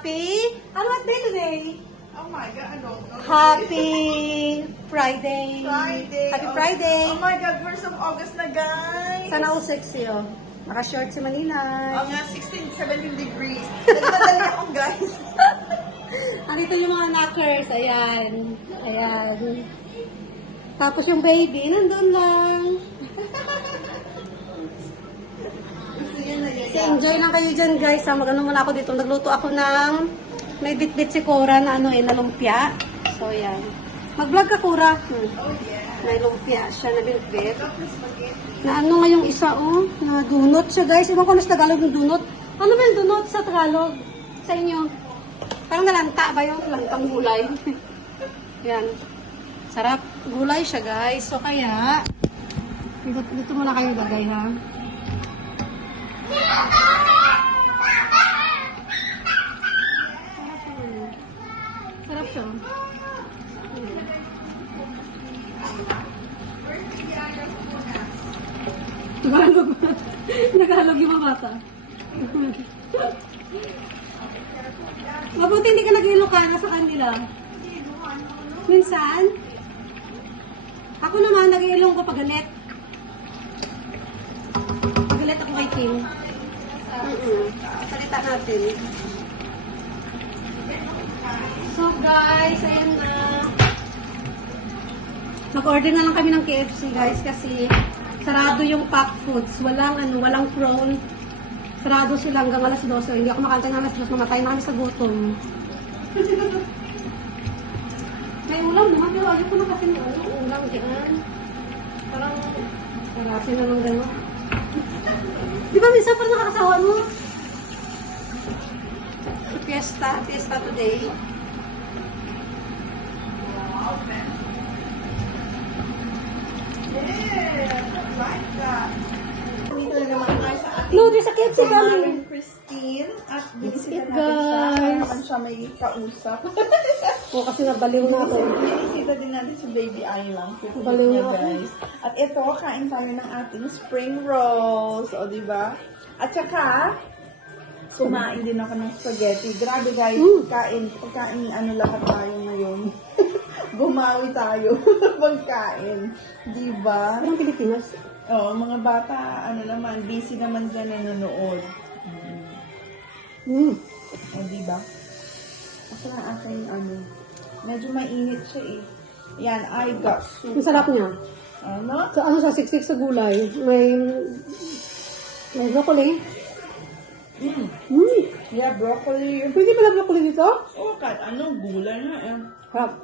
happy, ano what day today? Oh my God, I don't know. Happy Friday. Friday. Happy Friday. Oh my God, 1st of August na, guys. Sana all sexy, oh. Naka-short si Manila. Oh nga, 16, 17 degrees. Nagmadali ako, guys. Andito yung mga knockers. Ayan. Ayan. Tapos yung baby, nandun lang. So, enjoy lang kayo dyan, guys. Mag-ano muna ako dito. Nagluto ako ng may bit-bit si Cora na na lumpia. So, ayan. Mag-vlog ka, Cora. Oh yeah. May lumpia siya na bit-bit. Na ano nga yung isa, oh. Na donut siya, guys. Iwan ko na sa Tagalog yung donut. Ano ba yung donut sa Tagalog? Sa inyo? Parang nalanta ba yung lantang gulay? Yan. Sarap. Gulay siya, guys. So, kaya, dito muna kayo gagay, ha? Sarap siya. Tagalog. Tagalog yung mga bata. Mabuti hindi ka nag-Ilocana sa kanila. Minsan? Ako naman, nag-Ilong ko pagalit. Pagalit ako kay Kim. Salita natin. So guys, ayan na. Nag-order na lang kami ng KFC, guys, kasi sarado yung pack foods. Walang prawn. Sarado sila hanggang alas 12. Hindi ako makantay ng alas 12. Mamatay na kami sa gutom. May ulam naman. Pero ayaw ko na kasi ng ulam dyan. Parang karasin na ng gano'n. Di ba minsan parang nakakasawa mo? Fiesta today. No, there's a KFC coming. Christine at It's binisita it, natin siya para guys. naman siya may kausap. O, kasi nabaliw na ako. Binisita din natin si Baby Island. Baliw Niya, na ako. guys. At ito, kain tayo ng ating spring rolls. O, diba? At saka, kumain din ako ng spaghetti. Grabe guys, pagkain ano lahat tayo ngayon. Bumawi tayo pagkain. Diba? Parang Pilipinas. Oo, mga bata, ano naman, busy naman dyan nanonood. O, diba? Kasi ang aking, medyo mainit siya eh. Yan, I got soup. Ang sarap niya. Ano? So, ano siya, siksik sa gulay. May broccoli. Yeah, broccoli. Pwede pala broccoli dito? Oh, kahit ano, gulay na eh. Harap.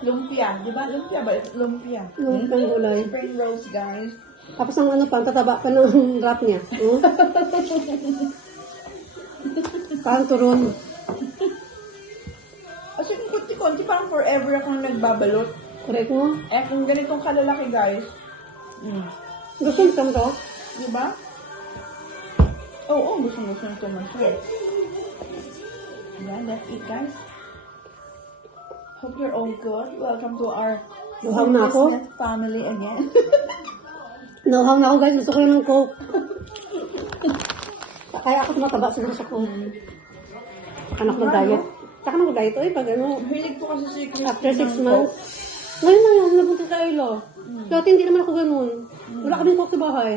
Lumpia, di ba? Lumpia ba? Lumpia. Yung gulay. Spring rolls, guys. Tapos ang ano pa, ang tataba pa ng wrap niya. Parang turon. Kasi kung konti-konti, parang forever akong nagbabalot. Correct mo? Eh, kung ganitong kalalaki, guys. Gusto mo to? Di ba? Oo, gusto nito man siya. Yeah, that's it, guys. Hope you're all good. Welcome to our Buhaw na ako. business family again. Nauhaw na ako, guys. Gusto ko yun ng Coke. Kaya ako tumataba siguro sa Coke. Anak na diet. Saka nang diet eh, pag ano, Hilig ko kasi si Christine. after 6 ng months. Ngayon na yan, nabunta sa ilo. Dati hindi naman ako ganun. Wala kaming Coke sa bahay.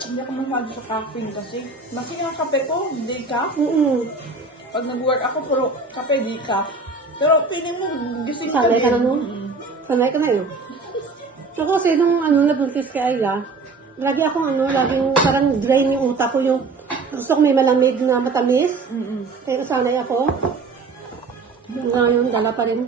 Hindi ako masyado sa caffeine kasi. Maki yung kape ko, decaf. Pag nag-work ako, puro kape, decaf. Pero feeling mo, gising ka Sanay din. ka na mo? Sanay ka na yun. So kasi nung nabuntis kay Ayla, lagi akong laging parang drain yung utak ko, yung gusto ko may malamig na matamis. Kaya nasanay ako. Ngayon, dala pa rin.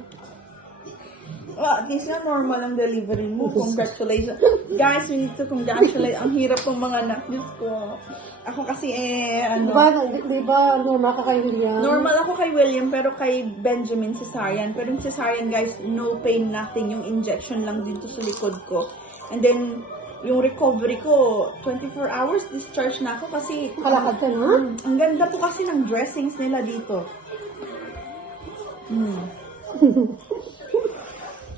Well, at least na normal ang delivery mo. Congratulations. Guys, we need to congratulate. Ang hirap ng mga anak. Diyos ko. Ako kasi Diba, normal ka kay William? normal ako kay William, pero kay Benjamin, cesarean. Pero yung cesarean, guys, no pain, nothing. Yung injection lang dito sa likod ko. And then, yung recovery ko, 24 hours discharge na ako kasi Kalakad ka na? ang ganda po kasi ng dressings nila dito.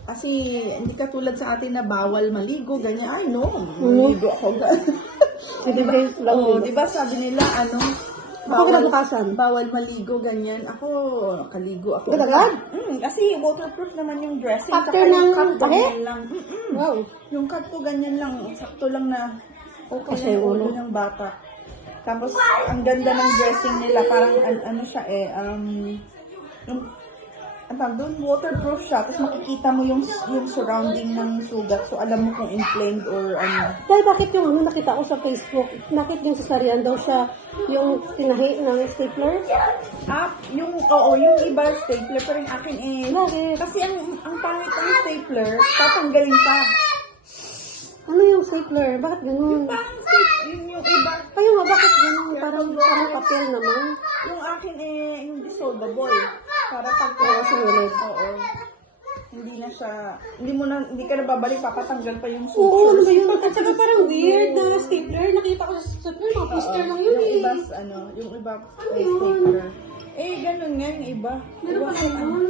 Kasi hindi katulad sa atin na bawal maligo, ganyan. Ay, no, maligo ako. Diba? Oh, di ba sabi nila, Ako kinabukasan. Bawal maligo, ganyan. Ako, kaligo ako. Agad-agad? Kasi waterproof naman yung dressing. After Saka yung ng cut ko, tahe? ganyan lang. Wow. Yung cut ko ganyan lang. Sakto lang na okay Kasi na yung ulo. ulo ng bata. Tapos, ang ganda ng dressing nila. Parang, ano siya yung, ang tawag doon, waterproof siya. Tapos makikita mo yung surrounding ng sugat. So, alam mo kung inflamed or ano. Dahil bakit yung ano nakita ko sa Facebook, bakit yung sasarian daw siya yung tinahi ng stapler? Yung iba stapler, pero yung akin Bakit? kasi ang pangit ng stapler, tatanggalin pa. Ano yung stapler? Bakit ganun? Parang stapler, yung iba, Kayo nga, bakit ganun? Parang papel naman. yung akin yung dissolvable. Para pag sumunod. Oo. Hindi na siya, hindi ka na babalik, papatanggal pa yung Oo, ano sutures. ba yun? At saka parang weird na stapler. Nakita ko sa stapler, mga poster lang yun Yung eh. iba, yung iba, yun? stapler. Ganun nga yung iba. Meron pa naman.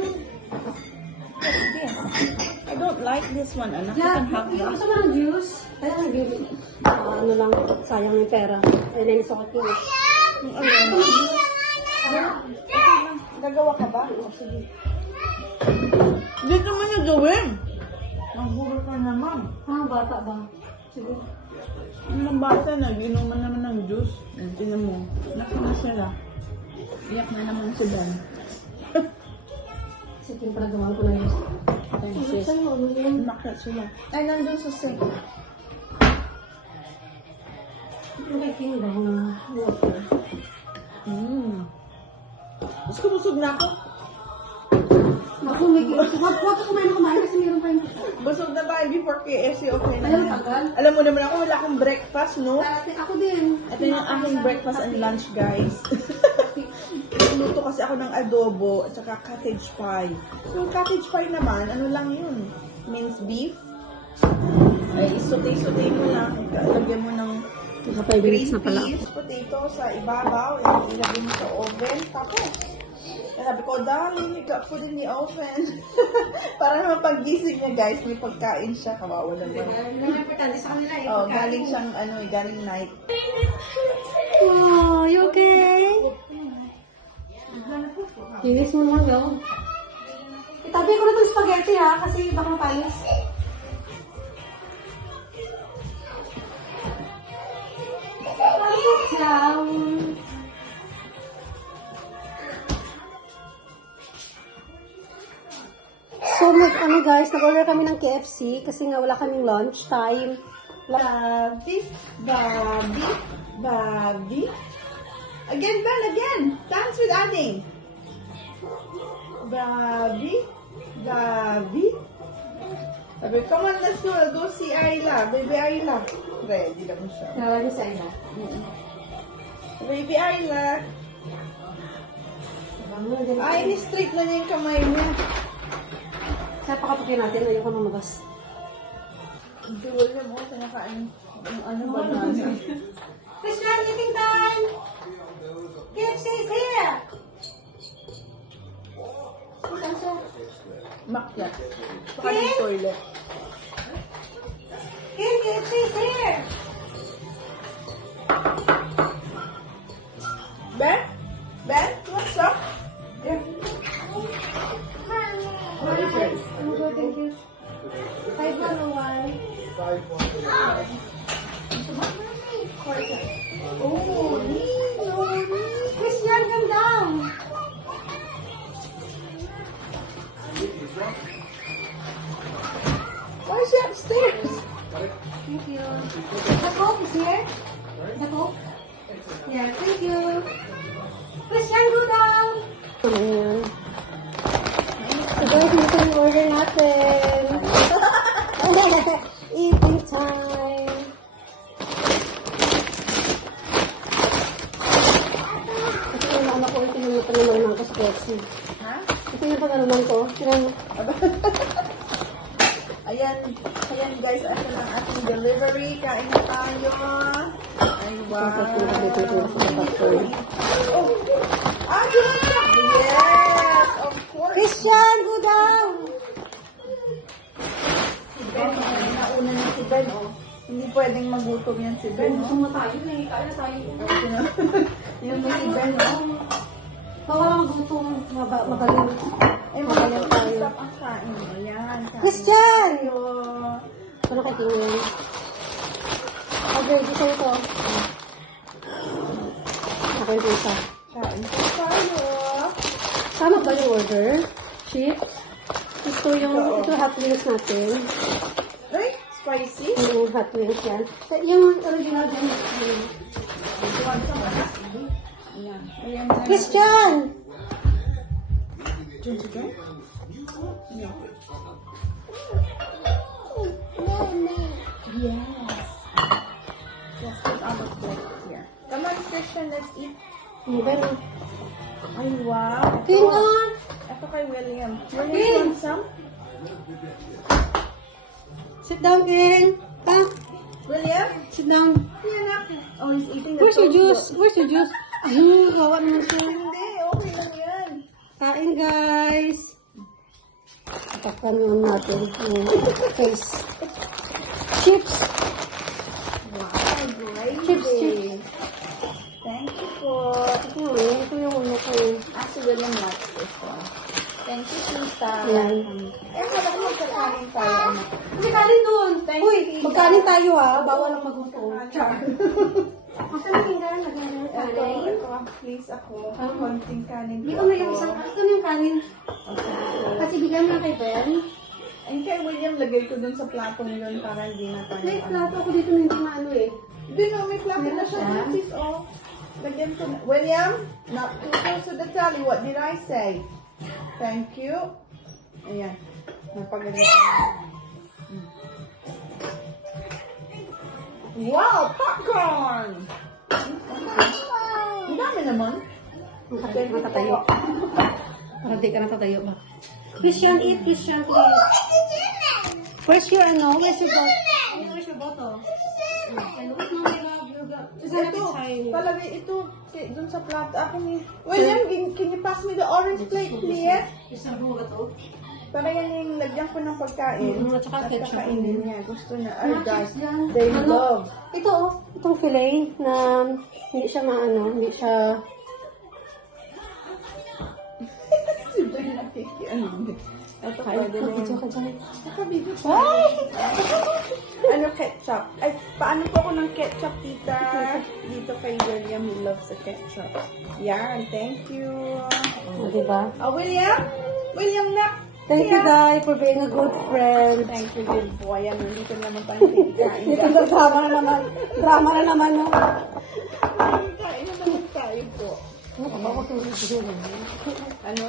Yes. I don't like this one, anak. You Yeah, can have that. gusto mo ng juice? Kaya nga, ano lang, sayang yung pera. Ayun na yung sukat ko. Yung ano? Gagawa ka ba? O, sige. Dito mo niya gawin. Magburo ka naman. Bata ba? Sige. Ang bata na, ginuman naman ng juice. Tingnan mo. Naka na sila. Iyak na naman si Dan. Sige, pala gawa ko na yun. Thanks, sis. Saan mo, ano yun? Naka sila. Ay, nandun sa sink. Yung kay King daw na water. Gusto busog na ako. Ako, may wag ko kumain kasi meron pa yung Busog na tayo before KFC, okay na. Ayaw, tagal. Alam mo naman ako, wala akong breakfast, no? Ako din. Ito yung aking breakfast and lunch, guys. Luto kasi ako ng adobo at saka cottage pie. So, cottage pie naman, ano lang yun? Minced beef. Ay, isutay-sutay mo lang. Lagyan mo ng Naka 5 minutes green na pala. peas, potato sa ibabaw. Ilagay mo sa oven. Tapos, sabi ko, darling, you got food in the oven. Para naman pag-gising niya, guys, may pagkain siya. Kawawa naman. Ganyan importante sa kanila eh. Oh, galing siyang, galing night. Oh, you okay? Linis mo naman daw. Itabi ko na itong spaghetti ha, kasi baka mapalis. Ciao! So, guys, nag-order kami ng KFC kasi nga wala kaming lunch time. Bobby, Bobby, Bobby. Again, Ben, again. Dance with Ading. Bobby, Bobby. Sabi, come on, let's go see Ayla. Baby Ayla. Ready lang siya. Nalagay sa ina. Baby Ayla. Ay, ni-straight na niya yung kamay niya. Kaya pakapukin natin, ayoko na magas. Duwal na mo, sinakain. Banana. Christian, eating time! KFC is here! Saan siya? Makya. Saka yung toilet. KFC is here! Ben? Ben? What's up? Yeah. I'm good, thank you. 501. Oh, Christian, come down! why is she upstairs? Thank you. The Coke is here? The Coke? Yeah, thank you. Christian, go down! Ano yan? So guys, ito yung order natin. Eating time. Ito yung anak ko, ito yung pangalaman ko sa KFC. Ha? Ito yung pangalaman ko. Ayan guys, ito lang ating delivery. Kain na tayo. Ay, wow. Oh. Yes, of course. Christian, go down! Si Ben, nauna na si Ben, oh. Hindi pwedeng magutom yan si Ben, no? Gusto mo tayo eh. Kaya na tayo. Yung si Ben, no? Bawal ang gutom. Magaling. Eh, Magaling tayo. stop ang kain. Ayan, kain. Christian! Tayo. Ano kayo tingin? Okay, gusto ko ito. Ako yung isa. Kain po tayo. Tama ba yung order? Chips? Ito hot wheels natin. Ay, spicy. Yung hot wheels yan. Yung original din. Tuwan sa mana. Ayan. Ayan na. Christian! Diyan si Ben? Ayan. Yes. Just put out of plate here. Come on, Christian, let's eat. Pero, Ay, wow. King on! Ito kay William. King! William, want some? Sit down, King. Ah, William? sit down. Yan na. Oh, he's eating the Where's your toast juice? bowl. Where's your juice? Ayun, kawa naman siya. Hindi, okay lang yan. Kain, guys. Tapakan natin yung face. Chips. Wow, great. Chips, chips. Thank you po. Ito yung ano ko. Actually, William likes this one. Thank you, Tita. Yan. Eh, wala ko magkakain tayo. Anak. Kasi kanin doon. Thank Uy, you, magkanin tayo ha. Bawal ang magutom. Char. Asa na tingnan? Lagyan ng kanin. Ito, please ako. Konting kanin Hindi po ko na yung ako. isang ito na yung kanin. Kasi bigyan na kay Ben. And kay William, lagay ko dun sa platong yun para hindi na tayo. May plato ako dito na hindi maano eh. Hindi no, may plato na siya. Meron siya? Sis, oh. Lagyan ko na. William, not too close to the telly. What did I say? Thank you. Ayan. Napagaling ko na. Wow! Popcorn! Ang dami naman. Matatayo. Para di ka natatayo ba? Christian, eat. Christian, please. Where's your ano? Where's your bottle? Where's your bottle? And what no, my love, you got... Ito, talaga ito, dun sa plato. Akin ni... William, can you pass me the orange plate, please? Isang buga to. Para yan yung lagyan ko ng pagkain. At saka ketchup. kakainin niya. Gusto na. Ay, Mga guys, chips yan. they Ano? love. Ito oh, itong fillet na hindi siya maano, hindi siya... Si Ben nakikiano. Ito Kain pwede ko, na video yan. ka dyan. Nakabidyo pa. Ay! Ano, ketchup? Ay, paano po ako ng ketchup, tita? Dito kay William, he loves the ketchup. Yan, thank you. O, diba? William? William, na. Thank you, Dai, for being a good friend. Thank you, good boy. Yan, nandito naman tayo kikain. Dito na drama na naman. Drama na naman, no? Kain na naman tayo po. Ano ka ba? Huwag kang video. Ano?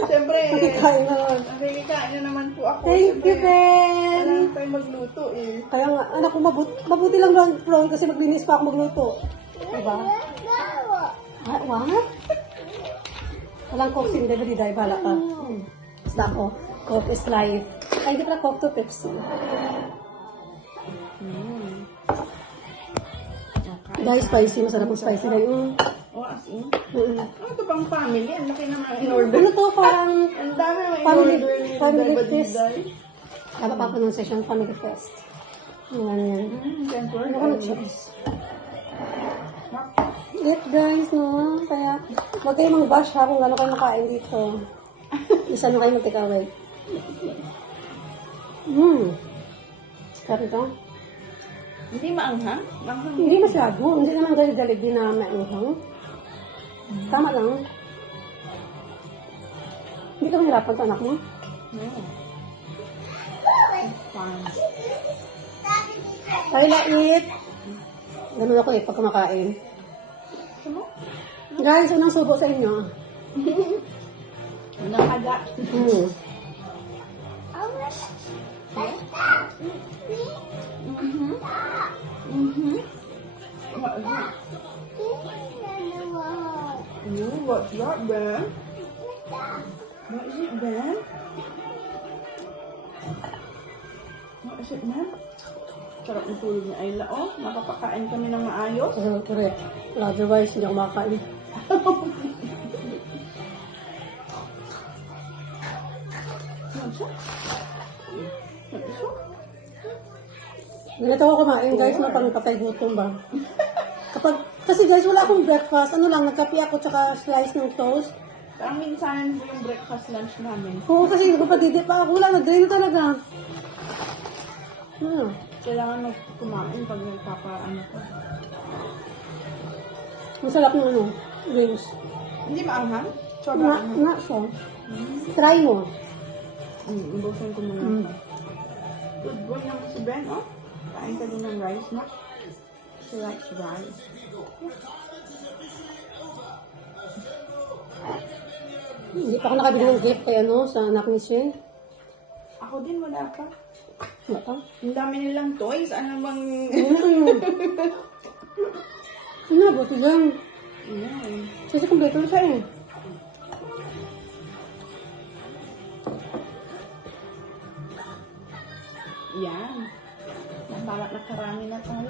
Siyempre, Kain na naman. nakikikain na naman po ako. Thank you, Siyempre, Ben. wala na tayong magluto eh. Kaya nga, anak ko, mabuti lang lang, Ron, kasi maglinis pa ako magluto. Diba? Ah, what? Walang Coke si Dai, Dai, bahala ka. Basta ako, Coke is life. Ay, hindi pala Coke to Pepsi. Dai, spicy. Masarap ang spicy. Dai, Oh, as in? Mm. Ano ito pang family? Ang laki naman in order. Ano to, parang Ang dami naman in Family- order. family Diba, feast. Diday? Tama pa pronunciation, family fest. Yan, yan. Siyempre. Ano ko na chips? Eat guys, no? Kaya, huwag kayo mang-bash ha kung gano'n kayo makain dito. Isa na kayo mag-take-away. Sarap ito. Hindi maanghang? Maanghang. Hindi masyado. Hindi naman galig-galig din na maanghang. Tama lang. Hindi ka mahirapan sa anak mo? No. Fine. Kaya eat. Ganun ako eh, pag kumakain. Ano? Guys, unang subo sa inyo. Nakaga. Mm. What is it? What's that, Ben? What is it, Ben? What is it, Ben? Sarap ng tulog ni Ayla, oh. Nakapakain kami ng maayos. Correct. Otherwise, hindi ako makakain. Ano siya? Ano siya? Ganito ako kumain, guys, na pang patay gutom ba? Kasi guys, wala akong breakfast. Ano lang, nagkape ako tsaka slice ng toast. Parang minsan yung breakfast lunch namin. Oo, kasi hindi ko pa didi pa ako. Wala, nag-drain na talaga. Kailangan kumain pag nagpapaano ko. Masarap ng ano, drinks. Hindi maanghang? Sobra anghang. Na, so. Try mo. Ubusin ko muna. Good boy naman si Ben, oh. Kain ka din ng rice, no? She likes rice. Hindi pa ako nakabili ng gift kay ano, sa anak ni Shin. Ako din, wala pa. Wala pa. Ang dami nilang toys. Ano bang... Ano, buti lang. Ayan. Kasi kompleto na siya eh. Yan. Nakarami na tayo.